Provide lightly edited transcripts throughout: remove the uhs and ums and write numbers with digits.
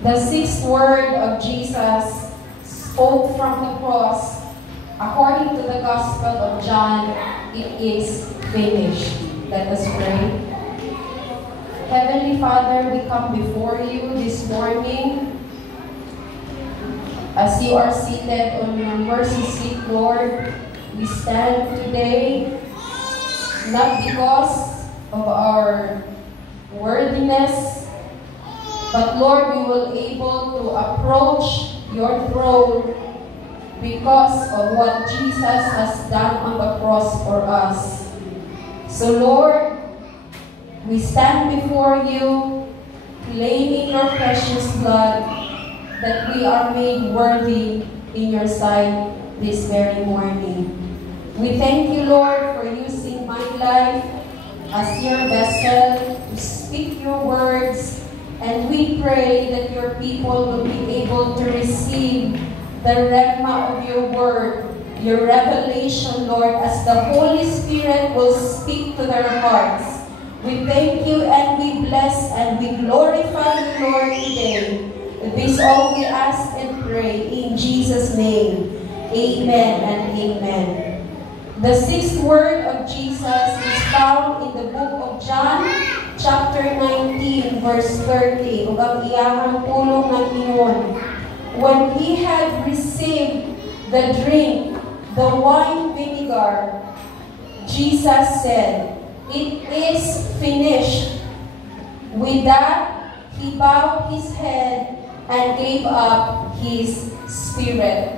The sixth word of Jesus spoke from the cross. According to the Gospel of John, it is finished. Let us pray. Heavenly Father, we come before you this morning as you are seated on your mercy seat, Lord. We stand today not because of our worthiness, but Lord, we will able to approach your throne because of what Jesus has done on the cross for us. So Lord, we stand before you, claiming your precious blood, that we are made worthy in your sight this very morning. We thank you, Lord, for using my life as your vessel to speak your words, and we pray that your people will be able to receive the rhema of your word, your revelation, Lord, as the Holy Spirit will speak to their hearts. We thank you and we bless and we glorify you, Lord, today. This all we ask and pray in Jesus' name. Amen and amen. The sixth word of Jesus is found in the book of John, chapter 19, verse 30. Ug ang iyahang pulong ng Ginoo. When he had received the drink, the wine vinegar, Jesus said, "It is finished." With that, he bowed his head and gave up his spirit.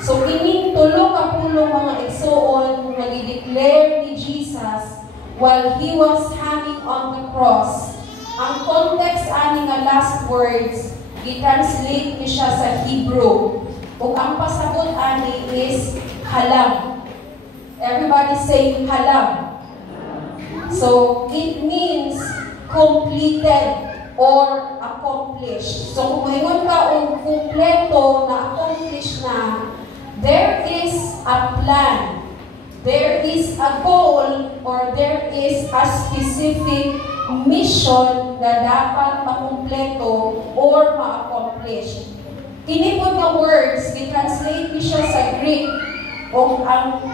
So, ining tulo ka pulong mga igsoon nga i-declare ni Jesus while he was hanging on the cross. Ang context ani nga last words, i-translate ni siya sa Hebrew. Ug ang pasabot ani is halam. Everybody say halam. So, it means completed or accomplished. So, kung mayroon ka o kumpleto na accomplish na, there is a plan, there is a goal, or there is a specific mission na dapat makumpleto or ma-accomplish. Kini po nga words, i-translate ni siya sa Greek, o ang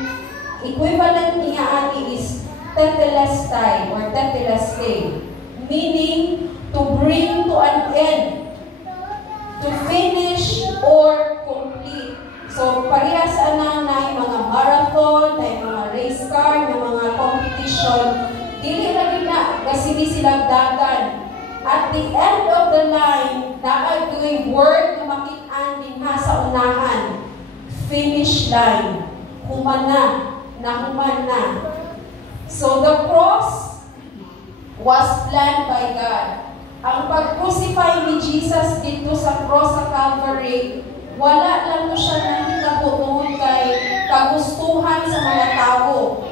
equivalent niya ani is tetelestai or tetelestai, meaning to bring to an end, to finish or complete. So, parehas anang na mga marathon, na mga race car, na mga competition, dili lagi na kasi sila dagan. At the end of the line, na doing work na makitaan din ha sa unahan. Finish line. Human na. So, the cross was planned by God. Ang pag-crucify ni Jesus dito sa cross sa Calvary, wala lang mo siya nangitabo tungod kay kagustuhan sa mga tao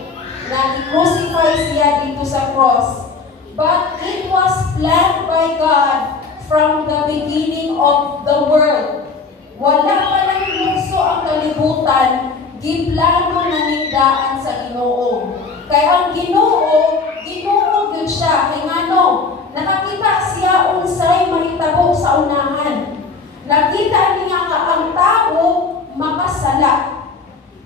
na i-crucify siya dito sa cross. But it was planned by God from the beginning of the world. Wala pa lang gusto ang kalibutan, giplano na nindaan sa Ginoo. Kaya ang Ginoo gyud siya. Kaya ngano, nakakita siya unsay mahitabo sa unahan. Nakita niya nga ang tao makasala.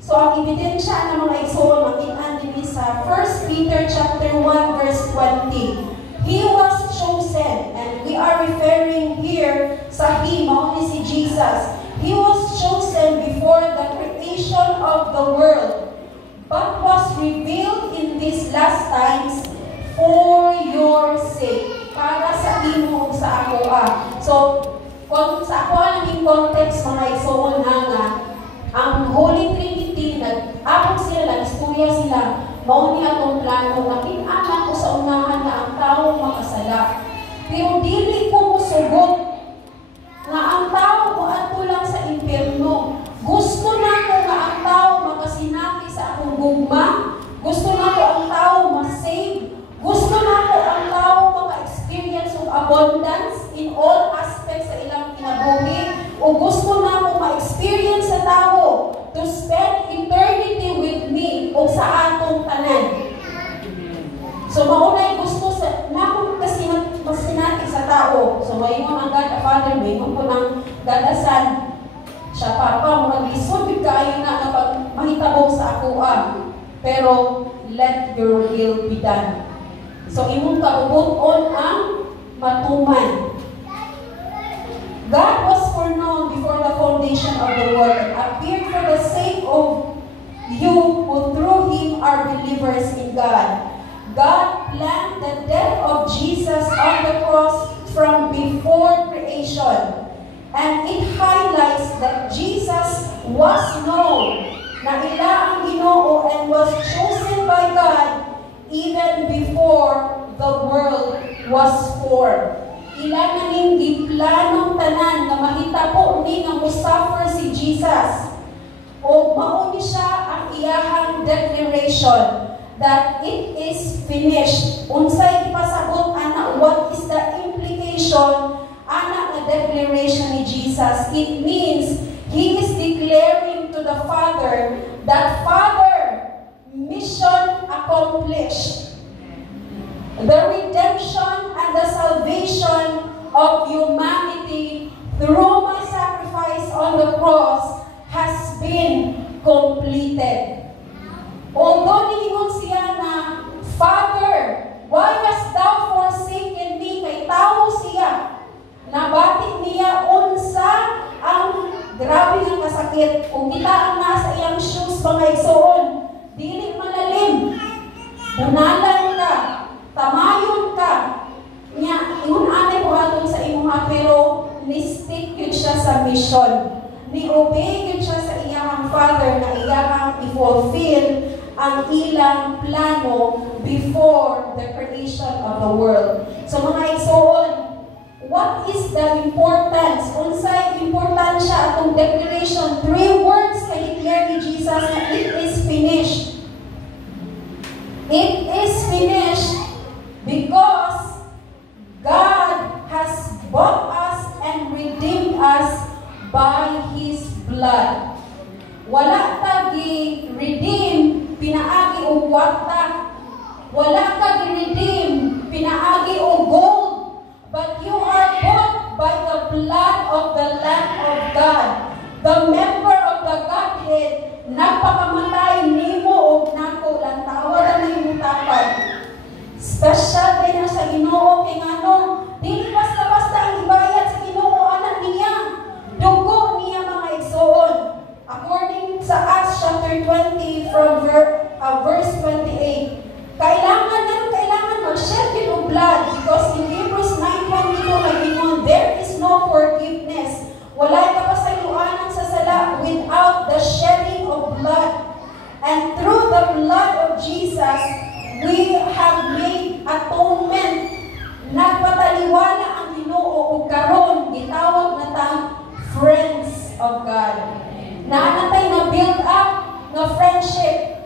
So ang ebidensya ng mga igsoon makita din sa 1 Peter chapter 1 verse 20. He was chosen, and we are referring here sa him, only si Jesus. He was chosen before the creation of the world, but was revealed in these last times for your sake. Para sa imo sa ako. So, kung sa ako ang context mga igsoon nga, ang Holy Trinity, nag-abot sila, nag-istorya sila, mao ni atong plano, nakin-anak ko sa unahan na ang tao makasala. Pero dili ko musugot na ang tao buhat ko lang sa impyerno. Gusto na ko nga ang tao makasinati sa akong gugma. Gusto na ko ang tao ma-save. Gusto na ko ang tao maka-experience of abundance in all aspects sa ilang kinabuhi. O gusto na ko ma-experience sa tao to spend eternity with me o sa atong tanan. So maunay gusto sa nakong kasi masinati sa tao. So mayon ang God Father, mayroon ko ng gadasan. Siya, Papa, mag-lisod, kayo na kapag mahitabog sa ako pero let your will be done. So, imong kaubuton ang matuman. God was foreknown before the foundation of the world and appeared for the sake of you who through Him are believers in God. God planned the death of Jesus on the cross from before creation. And it highlights that Jesus was known, na ila ang Ginoo, and was chosen by God even before the world was formed. Ila na ning giplanong tanan na mahitabo ni nga musuffer si Jesus. O mao ni siya ang iyahang declaration that it is finished. Unsay ipasabot ana, what is the implication ana nga declaration ni Jesus? It means He is declaring to the Father that, Father, mission accomplished. The redemption and the salvation of humanity through my sacrifice on the cross has been completed. Although nilingon siya na, Father, why hast thou forsaken me? Kay tao siya. Nabatik niya unsa ang grabe ng kasakit. Kung kita ang nasa iyang shoes, mga igsoon, dili malalim. Bunalan ka. Tamayon ka. Nya, ingon anay buhaton sa imuha, pero ni-stick yun siya sa mission. Ni-obey yun siya sa iyang Father na iyang i-fulfill ang ilang plano before the creation of the world. So mga igsoon, what is the importance? Unsay importansya atong declaration? 3 words kay declare ni Jesus na it is finished. It is finished because God has bought us and redeemed us by His blood. Wala ka gi-redeem, pinaagi o kwarta. Wala ka gi-redeem, pinaagi o gold. But you are bought by the blood of the Lamb of God. The member of the Godhead, nagpakamatay nimo o nako, lang tawad na yung tapad. Special din na sa Ginoo, kay ngano, dili basta-basta ang ibayad sa Ginoo, anak niya. Dugo niya, mga igsoon. According sa Acts chapter 20 from verse 28, kailangan mag-shed din ng blood because in Hebrews 9:22 nag-ingon, there is no forgiveness. Walay kapasayloanan sa sala without the shedding of blood. And through the blood of Jesus, we have made atonement. Nagpataliwala ang Ginoo ug karon gitawag na tang friends of God. Naanatay na build up na friendship.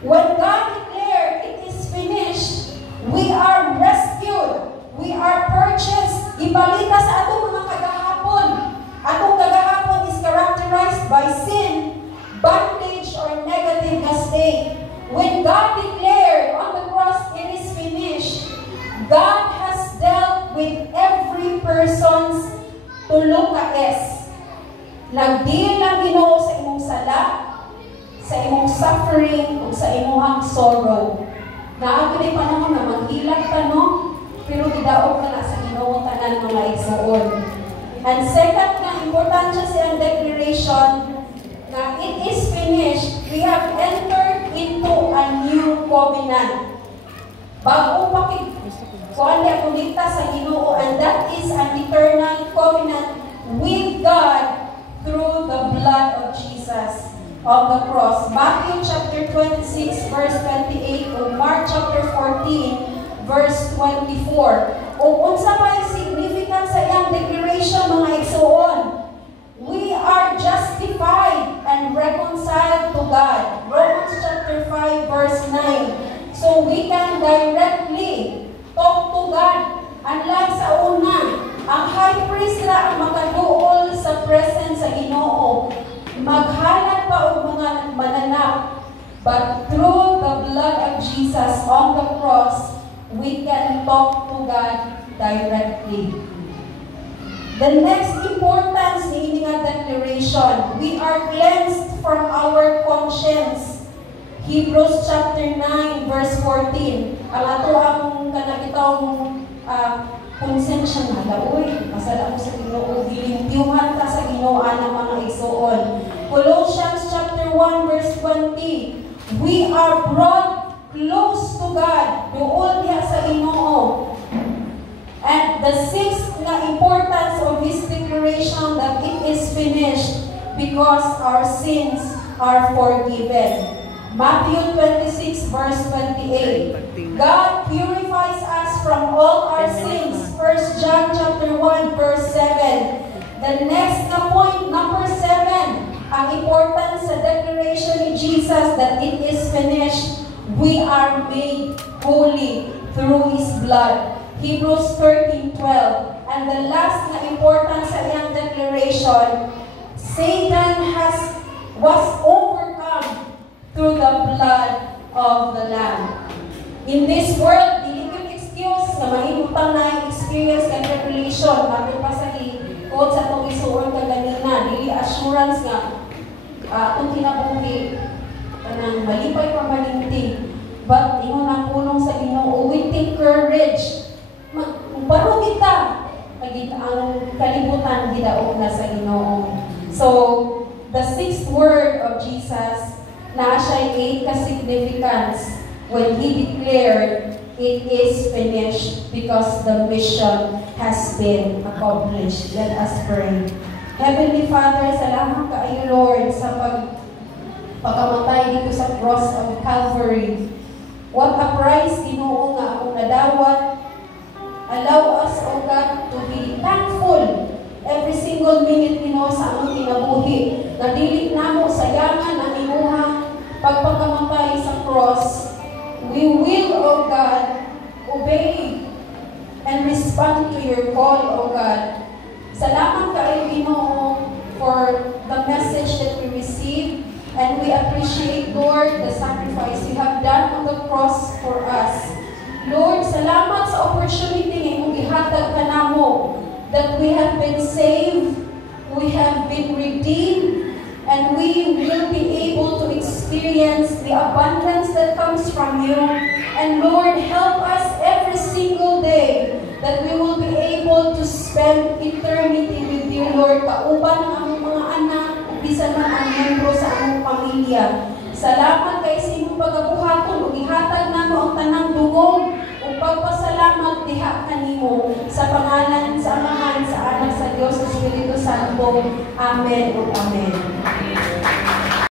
When God declared it is finished, we are rescued. We are purchased. Ibalita sa atong mga kagahapon. Atong kagahapon is characterized by sin, bondage, or negative na state. When God declared on the cross it is finished, God has dealt with every person's tulong ka es. Nagdeal lang Ginoo sa imong sala, sa imong suffering, o sa imong sorrow. Naagay panahon na maghilag ka, no? Pero gidaog ka na sa Ginoo tanan mga igsoon. And second na importansya sa ang declaration na it is finished, we have entered into a new covenant. Bago kuan niya kumita sa Ginoo, and that is an eternal covenant with God through the blood of Jesus on the cross. Matthew chapter 26 verse 28 o Mark chapter 14 verse 24. O unsa may significance sa iyang declaration, mga igsoon? We are justified and reconciled to God. Romans chapter 5 verse 9. So we can directly talk to God. Unlike sa una, ang high priest na ang makaduol sa presence sa Ginoo. Maghalad pa og mga mananap. But through the blood of Jesus on the cross, we can talk to God directly. The next importance ni nga declaration, we are cleansed from our conscience. Hebrews chapter 9 verse 14. Ang ato ang kanabitong konsensya nga daoy, masala mo sa Ginoo, gilimtiuhan ta sa Ginoo ang mga igsoon. Colossians chapter 1 verse 20. We are brought close to God, doon diha sa Ginoo. And the sixth nga importance of this declaration that it is finished because our sins are forgiven. Matthew 26 verse 28. God purifies us from all our sins. 1 John chapter 1 verse 7. The next na point, number 7, ang importance sa declaration ni Jesus that it is finished. We are made holy through His blood. Hebrews 13:12. And the last na importance sa iyang declaration, Satan was overcome through the blood of the Lamb. In this world, dili ko excuse na mahimutang na experience ng tribulation. Bakit pa sa ikot sa itong isuon kaganina, dili assurance nga itong kinabuhi kanang malipay pa malinting. But ingon ang punong sa Ginoo, we take courage. Baro kita ang kalibutan gidaog na sa Ginoo. So, the sixth word of Jesus na siya 8 ka-significance when He declared it is finished because the mission has been accomplished. Let us pray. Heavenly Father, salamat kaayo Lord sa pagkamatay dito sa cross of Calvary. What a price, Ginoo, nga akong nadawat. Allow us, O God, to be thankful every single minute, Ginoo, sa among kinabuhi. Nadili namo sayangan ang imuhang pagpakamatay sa cross. We will, O God, obey and respond to your call, O God. Salamat kayo, Ginoo, for the message that we received. And we appreciate, Lord, the sacrifice you have done on the cross for us. Lord, salamat sa opportunity nga imong gihatag kanamo that we have been saved, we have been redeemed, and we will be able to experience the abundance that comes from you. And Lord, help us every single day that we will be able to spend eternity with you, Lord. Kauban ang among mga anak, bisan man ang membro sa among pamilya. Salamat kay sa imong pagabuhaton ug ihatag namo ang tanang dungog ug pagpasalamat diha kanimo sa pangalan sa Amahan, sa Anak, sa Dios, sa Espiritu Santo. Amen ug amen.